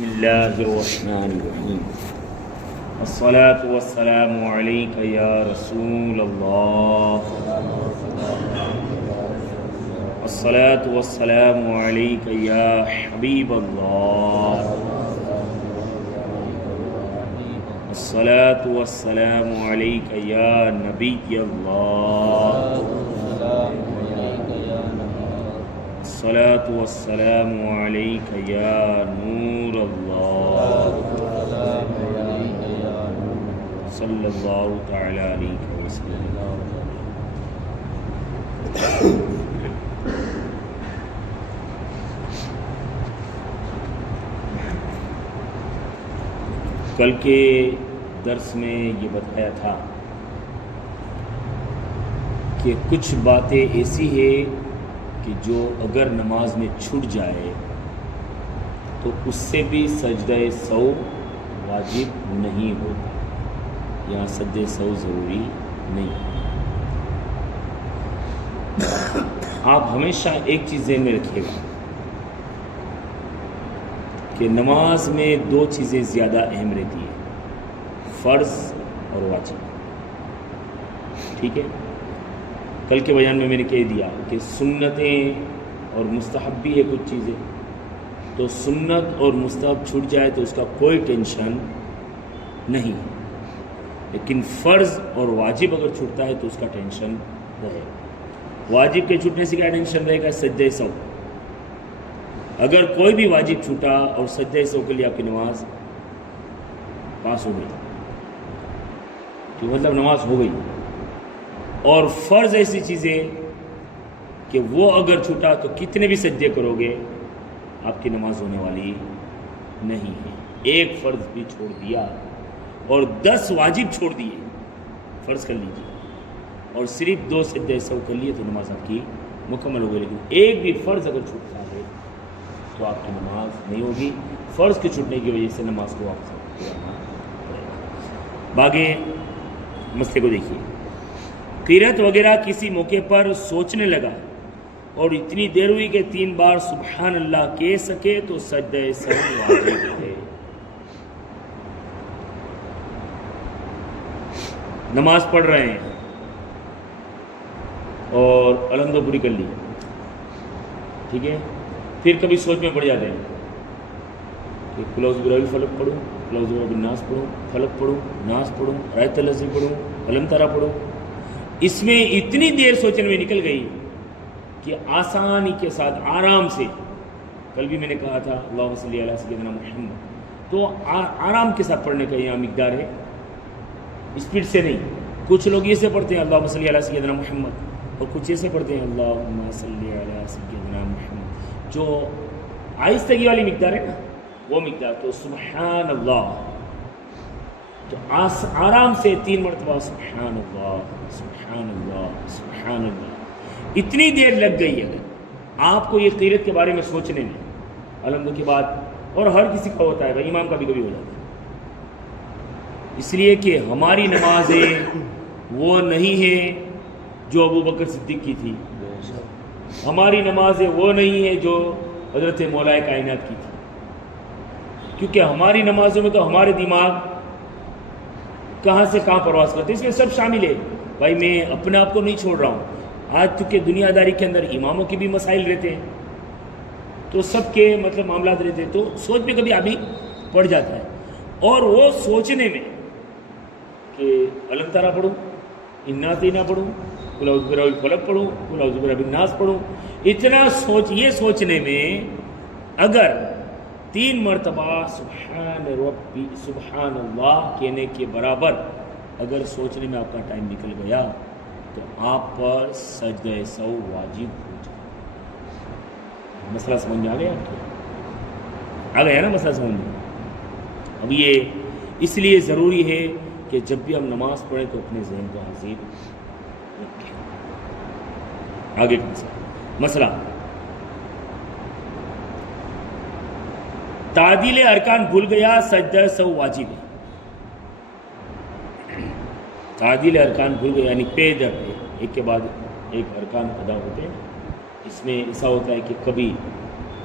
بسم اللہ الرحمن الرحیم الصلاة والسلام علیک یا رسول اللہ الصلاة والسلام علیک یا حبیب اللہ الصلاة والسلام علیک یا نبی اللہ الصلاة والسلام علیک یا نور اللہ صلی اللہ تعالی علیہ وسلم۔ کل کے درس میں یہ بتایا تھا کہ کچھ باتیں ایسی ہیں کہ جو اگر نماز میں چھوٹ جائے تو اس سے بھی سجدہ سہو واجب نہیں ہوتا، یہاں سجدہ سہو ضروری نہیں۔ آپ ہمیشہ ایک چیز ذہن میں رکھیے گا کہ نماز میں دو چیزیں زیادہ اہم رہتی ہیں، فرض اور واجب، ٹھیک ہے؟ کل کے بیان میں نے کہہ دیا کہ سنتیں اور مستحب بھی ہے کچھ چیزیں، تو سنت اور مستحب چھوٹ جائے تو اس کا کوئی ٹینشن نہیں، لیکن فرض اور واجب اگر چھوٹتا ہے تو اس کا ٹینشن رہے۔ واجب کے چھوٹنے سے کیا ٹینشن رہے گا؟ سجدہ سہو۔ اگر کوئی بھی واجب چھوٹا اور سجدہ سہو کے لیے آپ کی نماز پاس ہو گئی تو مطلب نماز ہو گئی۔ اور فرض ایسی چیزیں کہ وہ اگر چھوٹا تو کتنے بھی سجدے کرو گے آپ کی نماز ہونے والی نہیں ہے۔ ایک فرض بھی چھوڑ دیا اور 10 واجب چھوڑ دیے، فرض کر لیجیے، اور صرف 2 سجدے سہو کر لیے تو نماز آپ کی مکمل ہو گئی، لیکن ایک بھی فرض اگر چھوٹتا ہے تو آپ کی نماز نہیں ہوگی۔ فرض کے چھوٹنے کی وجہ سے نماز کو واپس کرنا پڑے گا۔ باقی مسئلے کو دیکھیے، قرأت وغیرہ کسی موقع پر سوچنے لگا اور اتنی دیر ہوئی کہ 3 بار سبحان اللہ کہہ سکے تو سجدہ سہو واجب ہے۔ نماز پڑھ رہے ہیں اور الحمد پوری کر لی، ٹھیک ہے، پھر کبھی سوچ میں پڑ جاتے ہیں کہ قل اعوذ برب الفلق پڑھوں، قل اعوذ برب الناس پڑھوں، فلق پڑھوں، ناس پڑھوں، آیۃ الذی پڑھوں، علم ترى پڑھوں۔ اس میں اتنی دیر سوچنے میں نکل گئی کہ آسانی کے ساتھ آرام سے، کل بھی میں نے کہا تھا اللہم صلی علی سیدنا محمد، تو آرام کے ساتھ پڑھنے کا یہاں مقدار ہے، اسپیڈ سے نہیں۔ کچھ لوگ یہ سے پڑھتے ہیں اللہم صلی علی سیدنا محمد، اور کچھ ایسے پڑھتے ہیں اللہم صلی علی سیدنا محمد، جو آہستگی والی مقدار ہے نا وہ مقدار۔ تو سبحان اللہ تو آرام سے 3 مرتبہ سبحان اللہ سبحان اللہ سبحان اللہ، اتنی دیر لگ گئی اگر آپ کو یہ قرأت کے بارے میں سوچنے میں الحمد کے بعد، اور ہر کسی کا ہوتا ہے بھائی، امام کا بھی کبھی ہو جاتا ہے، اس لیے کہ ہماری نمازیں وہ نہیں ہیں جو ابو بکر صدیق کی تھی، ہماری نمازیں وہ نہیں ہیں جو حضرت مولا کائنات کی تھی، کیونکہ ہماری نمازوں میں تو ہمارے دماغ کہاں سے کہاں پرواز کرتے، اس میں سب شامل ہے بھائی۔ میں اپنے آپ کو نہیں چھوڑ رہا ہوں، آج چونکہ دنیا داری کے اندر اماموں کے بھی مسائل رہتے ہیں، تو سب کے مطلب معاملات رہتے ہیں، تو سوچ میں کبھی آدمی پڑ جاتا ہے، اور وہ سوچنے میں کہ علم ترى پڑھوں، انا اعطیناک پڑھوں، قل اعوذ برب الفلق پڑھوں، قل اعوذ برب الناس پڑھوں، اتنا یہ سوچنے میں اگر 3 مرتبہ سبحان ربی سبحان اللہ کہنے کے برابر اگر سوچنے میں آپ کا ٹائم نکل گیا تو آپ پر سجدہ سہو واجب ہو جائے۔ مسئلہ سمجھ میں آ گیا؟ آ گیا نا مسئلہ سمجھ میں؟ اب یہ اس لیے ضروری ہے کہ جب بھی ہم نماز پڑھیں تو اپنے ذہن کو حاضر رکھیں۔ آگے کا مسئلہ، تعدیل ارکان بھول گیا سجدہ سہو واجب ہے۔ تعدیل ارکان بھول گیا یعنی پے در پہ ایک کے بعد ایک ارکان ادا ہوتے ہیں، اس میں ایسا ہوتا ہے کہ کبھی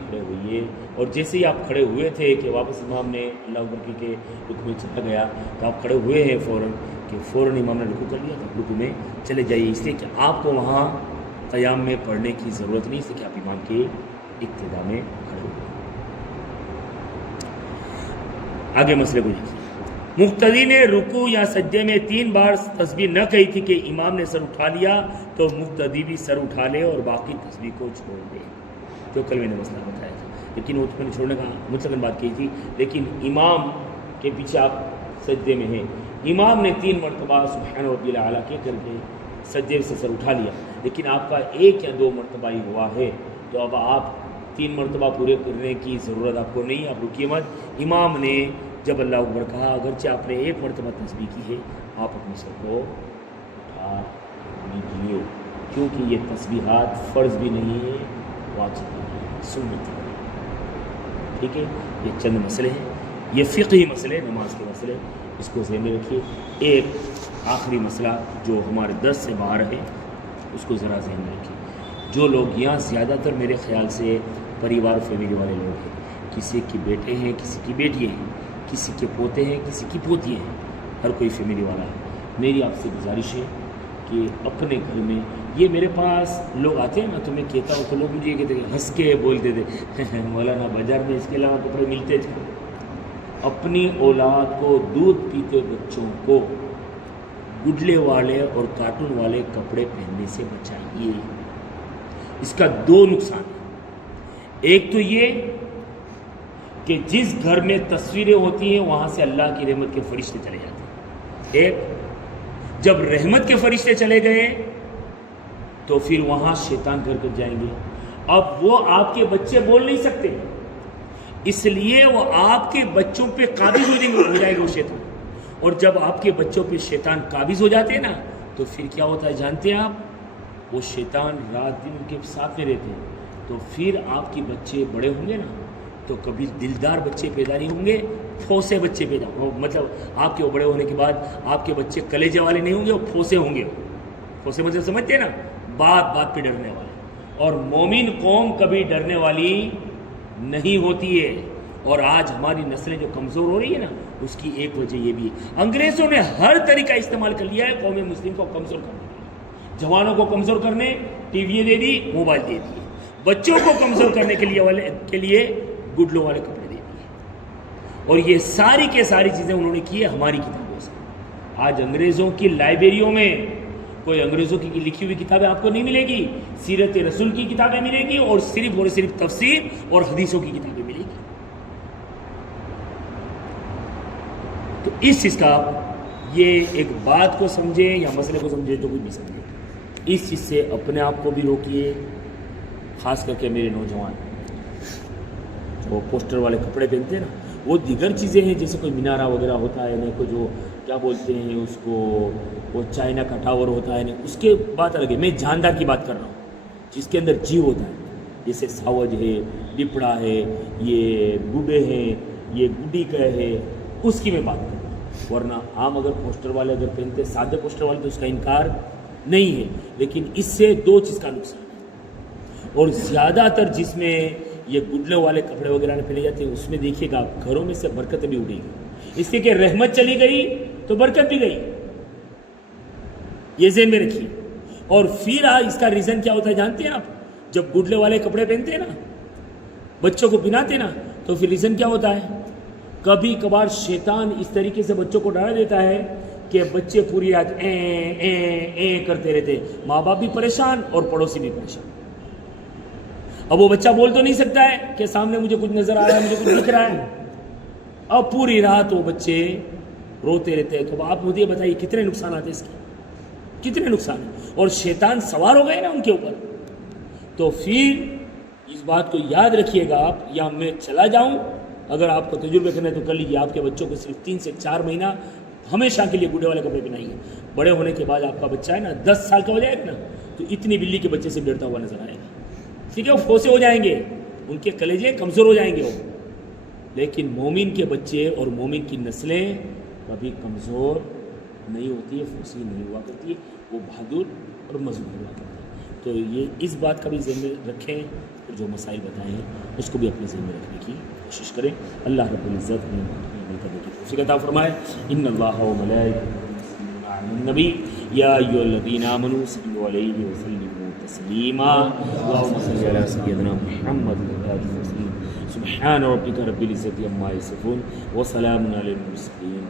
کھڑے ہوئیے، اور جیسے ہی آپ کھڑے ہوئے تھے کہ واپس امام نے اللہ اکبر کے رکوع میں چلا گیا تو آپ کھڑے ہوئے ہیں فوراً امام نے رکوع کر لیا تو رکوع میں چلے جائیے، اس لیے کہ آپ کو وہاں قیام میں پڑھنے کی ضرورت نہیں، اس لیے کہ آپ امام کے ابتدا میں کھڑے ہوئے۔ آگے مسئلے کو دیکھیے، مقتدی نے رکوع یا سجدے میں 3 بار تسبیح نہ کہی تھی کہ امام نے سر اٹھا لیا تو مقتدی بھی سر اٹھا لے اور باقی تسبیح کو چھوڑ دے، جو کل میں نے مسئلہ بتایا تھا، لیکن وہ میں نے چھوڑنے کا مطلق بات کی تھی، لیکن امام کے پیچھے آپ سجدے میں ہیں، امام نے 3 مرتبہ سبحان ربی الاعلیٰ کے کر کے سجدے سے سر اٹھا لیا، لیکن آپ کا 1 یا 2 مرتبہ ہی ہوا ہے، تو اب آپ 3 مرتبہ پورے کرنے کی ضرورت آپ کو نہیں، آپ رکیے مت۔ امام نے جب اللہ اکبر کہا، اگرچہ آپ نے 1 مرتبہ تسبیح کی ہے، آپ اپنے سر کو اٹھا لیجیے، کیونکہ یہ تسبیحات فرض بھی نہیں ہے، واجب بھی نہیں ہے، سنت ہے، ٹھیک ہے۔ یہ چند مسئلے ہیں، یہ فقہی مسئلے، نماز کے مسئلے، اس کو ذہن میں رکھیے۔ ایک آخری مسئلہ جو ہمارے 10 سے باہر ہے، اس کو ذرا ذہن میں رکھیے۔ جو لوگ یہاں زیادہ تر میرے خیال سے پریوار فیملی والے لوگ ہیں، کسی کے بیٹے ہیں، کسی کی بیٹی ہیں، کسی کے پوتے ہیں، کسی کی پوتی ہیں، ہر کوئی فیملی والا ہے، میری آپ سے گزارش ہے کہ اپنے گھر میں، یہ میرے پاس لوگ آتے ہیں نا تو میں کہتا ہوں تو لوگ مجھے یہ کہتے ہیں، ہنس کے بولتے تھے مولانا بازار میں اس کے علاوہ کپڑے ملتے تھے۔ اپنی اولاد کو، دودھ پیتے بچوں کو گڈلے والے اور کارٹون والے کپڑے پہننے سے بچائیے۔ اس کا 2 نقصان ہے، ایک تو یہ کہ جس گھر میں تصویریں ہوتی ہیں وہاں سے اللہ کی رحمت کے فرشتے چلے جاتے ہیں، ایک جب رحمت کے فرشتے چلے گئے تو پھر وہاں شیطان گھر کر جائیں گے، اب وہ آپ کے بچے بول نہیں سکتے، اس لیے وہ آپ کے بچوں پہ قابض ہو جائے گا وہ شیطان، اور جب آپ کے بچوں پہ شیطان قابض ہو جاتے ہیں نا تو پھر کیا ہوتا ہے جانتے ہیں آپ، وہ شیطان رات دن ان کے ساتھ میں رہتے ہیں، تو پھر آپ کے بچے بڑے ہوں گے نا تو کبھی دلدار بچے پیدا نہیں ہوں گے، پھوسے بچے پیدا مطلب آپ کے بڑے ہونے کے بعد آپ کے بچے کلیجے والے نہیں ہوں گے، وہ پھوسے ہوں گے، پھوسے مطلب سمجھتے ہیں نا، بات پہ ڈرنے والے، اور مومن قوم کبھی ڈرنے والی نہیں ہوتی ہے، اور آج ہماری نسلیں جو کمزور ہو رہی ہے نا اس کی ایک وجہ یہ بھی ہے، انگریزوں نے ہر طریقہ استعمال کر لیا ہے قوم مسلم کو کمزور کرنے کے لیے، جوانوں کو کمزور کرنے ٹی وی دے دی، موبائل دے دیے، بچوں کو کمزور کرنے کے لیے گڈلوں والے کپڑے دے دیے، اور یہ ساری کے ساری چیزیں انہوں نے کی ہے ہماری کتابوں سے۔ آج انگریزوں کی لائبریریوں میں کوئی انگریزوں کی لکھی ہوئی کتابیں آپ کو نہیں ملے گی، سیرت رسول کی کتابیں ملے گی اور صرف تفسیر اور حدیثوں کی کتابیں ملے گی۔ تو اس چیز کا یہ ایک بات کو سمجھیں یا مسئلے کو سمجھیں تو کوئی بھی سمجھے، اس چیز سے اپنے آپ کو بھی روکیے، خاص کر کے میرے نوجوان وہ پوسٹر والے کپڑے پہنتے ہیں نا، وہ دیگر چیزیں ہیں جیسے کوئی مینارہ وغیرہ ہوتا ہے، نہیں کوئی جو کیا بولتے ہیں اس کو، وہ چائنا کا ٹاور ہوتا ہے، نہیں اس کے بات الگ ہے، میں جاندار کی بات کر رہا ہوں جس کے اندر جیو ہوتا ہے، جیسے ساوج ہے، لپڑا ہے، یہ گڈے ہیں، یہ گڈی کا ہے، اس کی میں بات کر رہا ہوں، ورنہ عام اگر پوسٹر والے اگر پہنتے سادے پوسٹر والے تو اس کا انکار نہیں ہے، لیکن اس سے 2 چیز کا نقصان ہے، اور زیادہ تر جس میں یہ گڈلے والے کپڑے وغیرہ پہنے جاتے ہیں اس میں دیکھیے گا گھروں میں سے برکت بھی اڑے گی، اس لیے کہ رحمت چلی گئی تو برکت بھی گئی، یہ ذہن میں رکھیے۔ اور پھر اس کا ریزن کیا ہوتا ہے جانتے ہیں آپ، جب گڈلے والے کپڑے پہنتے ہیں نا، بچوں کو پہناتے نا، تو پھر ریزن کیا ہوتا ہے، کبھی کبھار شیطان اس طریقے سے بچوں کو ڈرا دیتا ہے کہ بچے پوری رات کرتے رہتے، ماں باپ بھی پریشان اور پڑوسی بھی پریشان۔ اب وہ بچہ بول تو نہیں سکتا ہے کہ سامنے مجھے کچھ نظر آ رہا ہے، مجھے کچھ دکھ رہا ہے، اب پوری رات وہ بچے روتے رہتے ہیں، تو آپ مجھے بتائیے کتنے نقصانات ہیں اس کے، کتنے نقصان ہیں، اور شیطان سوار ہو گئے نا ان کے اوپر۔ تو پھر اس بات کو یاد رکھیے گا آپ، یا میں چلا جاؤں، اگر آپ کو تجربے کرنا ہے تو کر لیجیے، آپ کے بچوں کو صرف 3 سے 4 مہینہ ہمیشہ کے لیے گڈے والے کپڑے پہنائیے، بڑے ہونے کے بعد آپ کا بچہ ہے نا 10 سال کا ہو جائے گا نا تو اتنی بلی کے بچے سے ڈرتا ہوا نظر آئے گا، ٹھیک ہے، وہ پھوسے ہو جائیں گے، ان کے کلیجے کمزور ہو جائیں گے وہ، لیکن مومن کے بچے اور مومن کی نسلیں کبھی کمزور نہیں ہوتی ہے، پھوسی نہیں ہوا کرتی ہے، وہ بہادر اور مضبوط ہوا کرتی ہے۔ تو یہ اس بات کا بھی ذہن میں رکھیں اور جو مسائل بتائے ہیں اس کو بھی اپنے ذہن میں رکھنے کی کوشش کریں. اللہ رب العزت نے عمل کرنے کی توفیق عطا فرمائے. ان اللہ و ملائکتہ یصلون علی النبی یا ایھا الذین آمنوا صلوا علیہ وسلموا تسلیما. اللهم صل علی سیدنا محمد و آلہ وسلم. سبحان ربک رب العزت عما یصفون وسلام علی المرسلین.